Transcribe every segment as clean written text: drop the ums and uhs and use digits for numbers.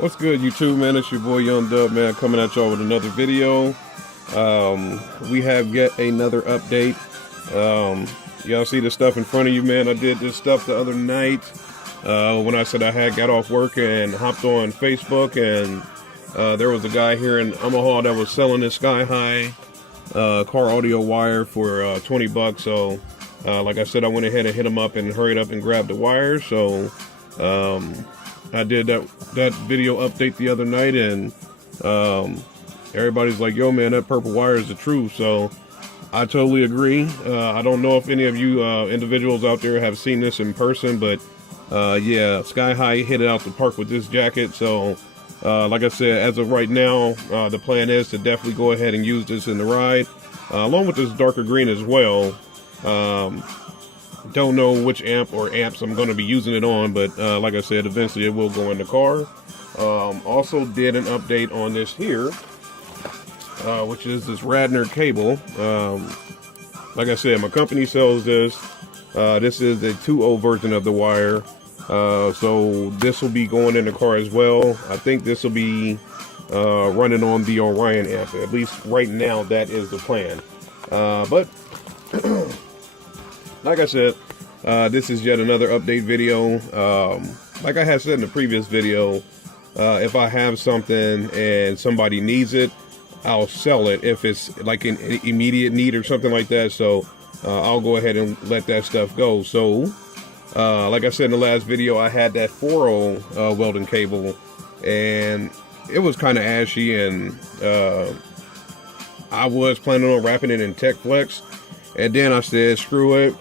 What's good, YouTube, man? It's your boy Young Dub, man, coming at y'all with another video. We have yet another update. Y'all see the stuff in front of you, man. I did this stuff the other night when I said I had got off work and hopped on Facebook, and there was a guy here in Omaha that was selling this Sky High car audio wire for 20 bucks. So like I said, I went ahead and hit him up and hurried up and grabbed the wire. So I did that video update the other night, and everybody's like, yo man, that purple wire is the truth. So I totally agree. I don't know if any of you individuals out there have seen this in person, but yeah, Sky High hit it out the park with this jacket. So like I said, as of right now, the plan is to definitely go ahead and use this in the ride, along with this darker green as well. Don't know which amp or amps I'm going to be using it on, but like I said, eventually it will go in the car. Also did an update on this here, which is this Radner cable. Like I said, my company sells this. This is the 2.0 version of the wire. So this will be going in the car as well. I think this will be running on the Orion amp. At least right now, that is the plan. But like I said, this is yet another update video. Like I had said in the previous video, if I have something and somebody needs it, I'll sell it if it's like an immediate need or something like that. So I'll go ahead and let that stuff go. So like I said in the last video, I had that 4.0 welding cable, and it was kind of ashy, and I was planning on wrapping it in Tech Flex, and then I said, screw it.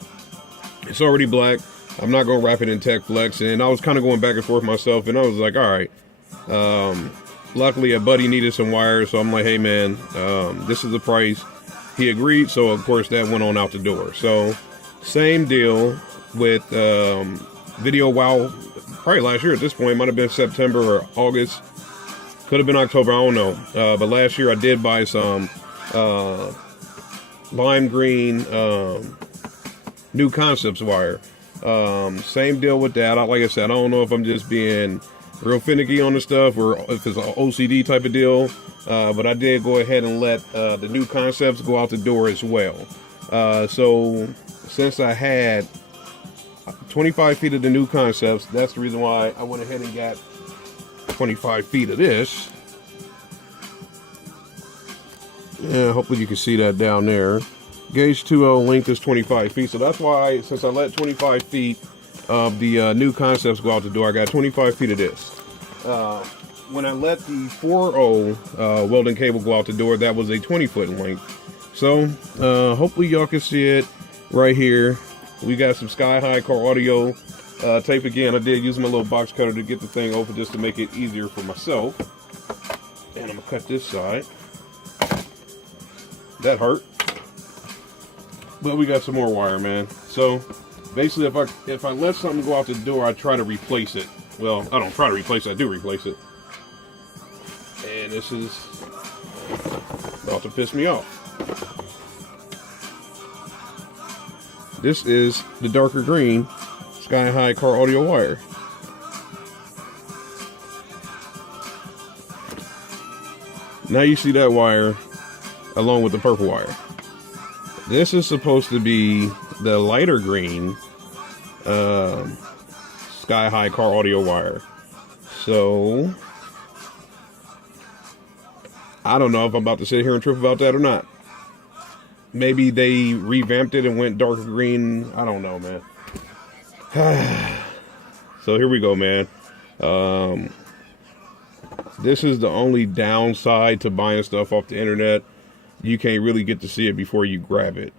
It's already black. I'm not going to wrap it in Tech Flex. And I was kind of going back and forth myself, and I was like, all right. Luckily, a buddy needed some wires, so I'm like, hey, man, this is the price. He agreed, so, of course, that went on out the door. So, same deal with Video Wow, probably last year at this point. Might have been September or August. Could have been October, I don't know. But last year, I did buy some lime green New Concepts wire. Same deal with that. Like I said, I don't know if I'm just being real finicky on the stuff or if it's an OCD type of deal, but I did go ahead and let the New Concepts go out the door as well. So since I had 25 feet of the New Concepts, that's the reason why I went ahead and got 25 feet of this. Yeah, hopefully you can see that down there. Gauge 2.0 length is 25 feet, so that's why, since I let 25 feet of the New Concepts go out the door, I got 25 feet of this. When I let the 4.0 welding cable go out the door, that was a 20-foot length. So hopefully y'all can see it right here. We got some Sky High car audio tape. Again, I did use my little box cutter to get the thing open just to make it easier for myself. And I'm gonna cut this side. That hurt. But we got some more wire, man. So basically, if I let something go out the door, I try to replace it. Well, I don't try to replace it, I do replace it. And this is about to piss me off. This is the darker green Sky High car audio wire. Now you see that wire along with the purple wire. This is supposed to be the lighter green Sky High car audio wire. So I don't know if I'm about to sit here and trip about that or not. Maybe they revamped it and went darker green. I don't know, man. So here we go, man. This is the only downside to buying stuff off the internet. You can't really get to see it before you grab it.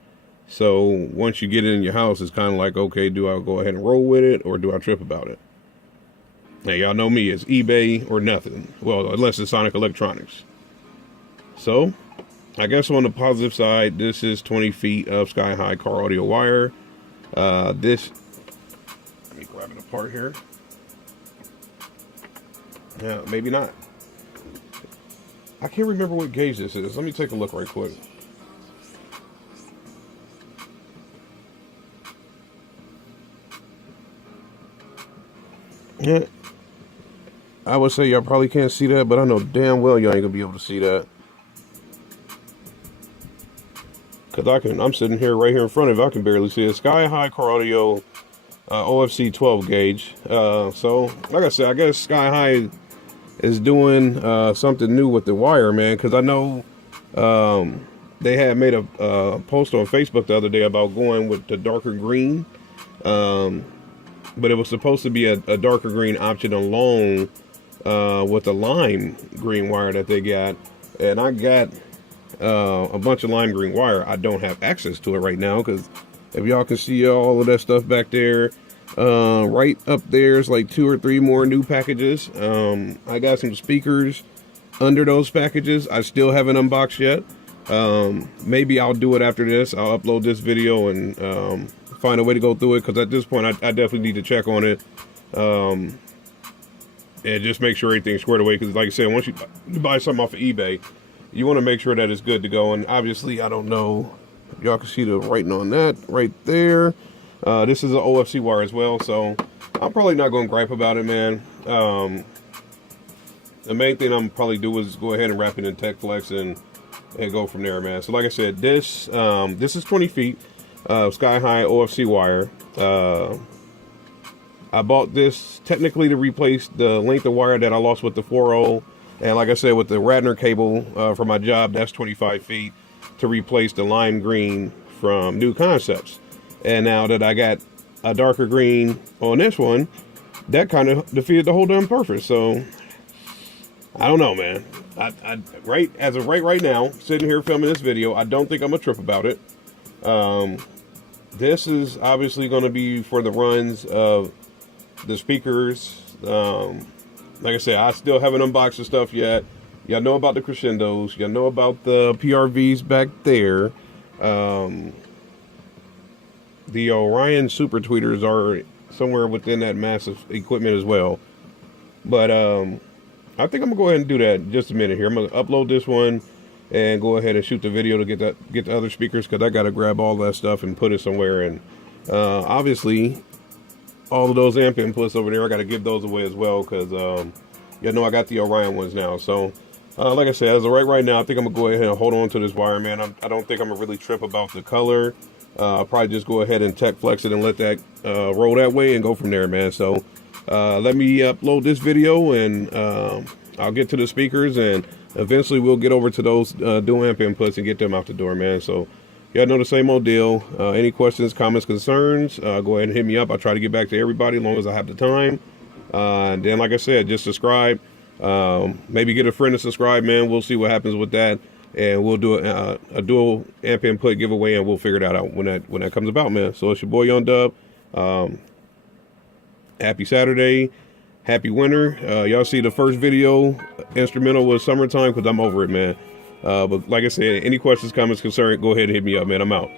So once you get it in your house, it's kind of like, okay, do I go ahead and roll with it, or do I trip about it? Now, y'all know me, it's eBay or nothing. Well, unless it's Sonic Electronics. So I guess on the positive side, this is 20 feet of Sky High car audio wire. This, let me grab it apart here. Yeah, maybe not. I can't remember what gauge this is. Let me take a look right quick. Yeah, I would say y'all probably can't see that, but I know damn well y'all ain't gonna be able to see that. Cause I'm sitting here right here in front of it. I can barely see it. Sky High Car Audio OFC 12 gauge. So like I said, I guess Sky High is doing something new with the wire, man. Cause I know they had made a post on Facebook the other day about going with the darker green. But it was supposed to be a darker green option along with the lime green wire that they got. And I got a bunch of lime green wire. I don't have access to it right now because if y'all can see all of that stuff back there, right up there's like 2 or 3 more new packages. I got some speakers under those packages. I still haven't unboxed yet. Maybe I'll do it after this. I'll upload this video and find a way to go through it, because at this point I definitely need to check on it and just make sure everything's squared away, because like I said, once you buy something off of eBay, you want to make sure that it's good to go. And obviously, I don't know if y'all can see the writing on that right there. This is an OFC wire as well, so I'm probably not going to gripe about it, man. The main thing I'm probably do is go ahead and wrap it in Tech Flex and go from there, man. So like I said, this is 20 feet Sky High OFC wire. I bought this technically to replace the length of wire that I lost with the 4.0. And like I said, with the Radner cable for my job, that's 25 feet to replace the lime green from New Concepts. And now that I got a darker green on this one, that kind of defeated the whole damn purpose. So I don't know, man. As of right now, sitting here filming this video, I don't think I'm gonna trip about it. This is obviously going to be for the runs of the speakers. Like I said, I still haven't unboxed the stuff yet. Y'all know about the crescendos. Y'all know about the PRVs back there. The Orion super tweeters are somewhere within that massive equipment as well. But I think I'm gonna go ahead and do that in just a minute here. I'm gonna upload this one and go ahead and shoot the video to get the other speakers, because I gotta grab all that stuff and put it somewhere. And obviously all of those amp inputs over there, I gotta give those away as well, because you know I got the Orion ones now. So like I said, as of right now, I think I'm gonna go ahead and hold on to this wire, man. I don't think I'm gonna really trip about the color. I'll probably just go ahead and Tech Flex it and let that roll that way and go from there, man. So let me upload this video, and I'll get to the speakers, and eventually we'll get over to those dual amp inputs and get them out the door, man. So y'all know the same old deal. Any questions, comments, concerns, go ahead and hit me up. I'll try to get back to everybody as long as I have the time. And then, like I said, just subscribe. Maybe get a friend to subscribe, man. We'll see what happens with that. And we'll do a dual amp input giveaway, and we'll figure that out when that comes about, man. So it's your boy Young Dub. Happy Saturday. Happy winter. Y'all see the first video instrumental was summertime, because I'm over it, man. But like I said, any questions, comments, concerns, go ahead and hit me up, man. I'm out.